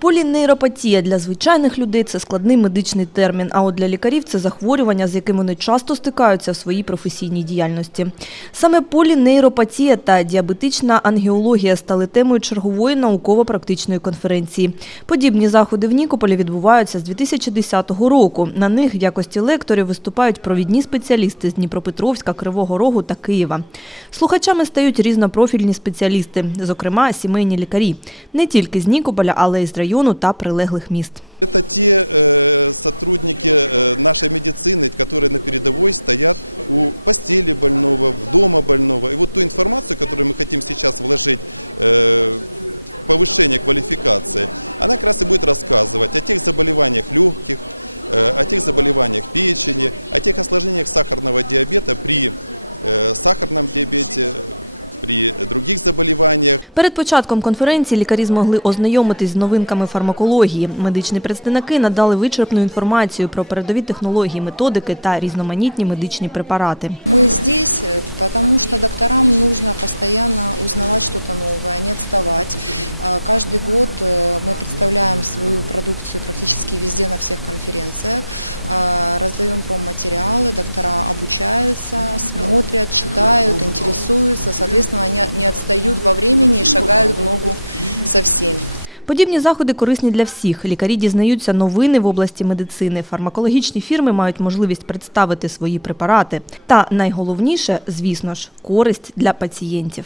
Полінейропатія для звичайних людей це складний медичний термін, а от для лікарів це захворювання, з яким вони часто стикаються в своїй професійній діяльності. Саме полінейропатія та діабетична ангіологія стали темою чергової науково-практичної конференції. Подібні заходи в Нікополі відбуваються з 2010 року. На них в якості лекторів виступають провідні спеціалісти з Дніпропетровська, Кривого Рогу та Києва. Слухачами стають різнопрофільні спеціалісти, зокрема сімейні лікарі, не тільки з Нікополя, але й з району та прилеглих міст. Это те э, сотрудники э, нашей медицины, которые на передовой стоят у постели больного, в дома больного. И вот ту информацию, которую мы хотим сейчас вложить э, в повышение квалификации, она как раз и будет рассказывать о тех заболеваниях легких, э, о тех заболеваниях печени, о тех осложнениях сахарного диабета при э, сахарном диабете, при других заболеваниях. Перед початком конференції лікарі змогли ознайомитись з новинками фармакології. Медичні представники надали вичерпну інформацію про передові технології, методики та різноманітні медичні препарати. Мы здесь, э, потому что докторам нужно постоянно узнавать что-то новое, не отставать. Э, Каждый год э, мы представляем свою продукцию практически везде на всех конференциях, Э, раздаем материалы, доктора обучаются, смотрят, читают, интересуются, соответственно, они не отстают во времени и шагают в ногу со всеми. Подібні заходи корисні для всіх. Лікарі дізнаються новини в області медицини. Фармакологічні фірми мають можливість представити свої препарати. Та найголовніше, звісно ж, користь для пацієнтів.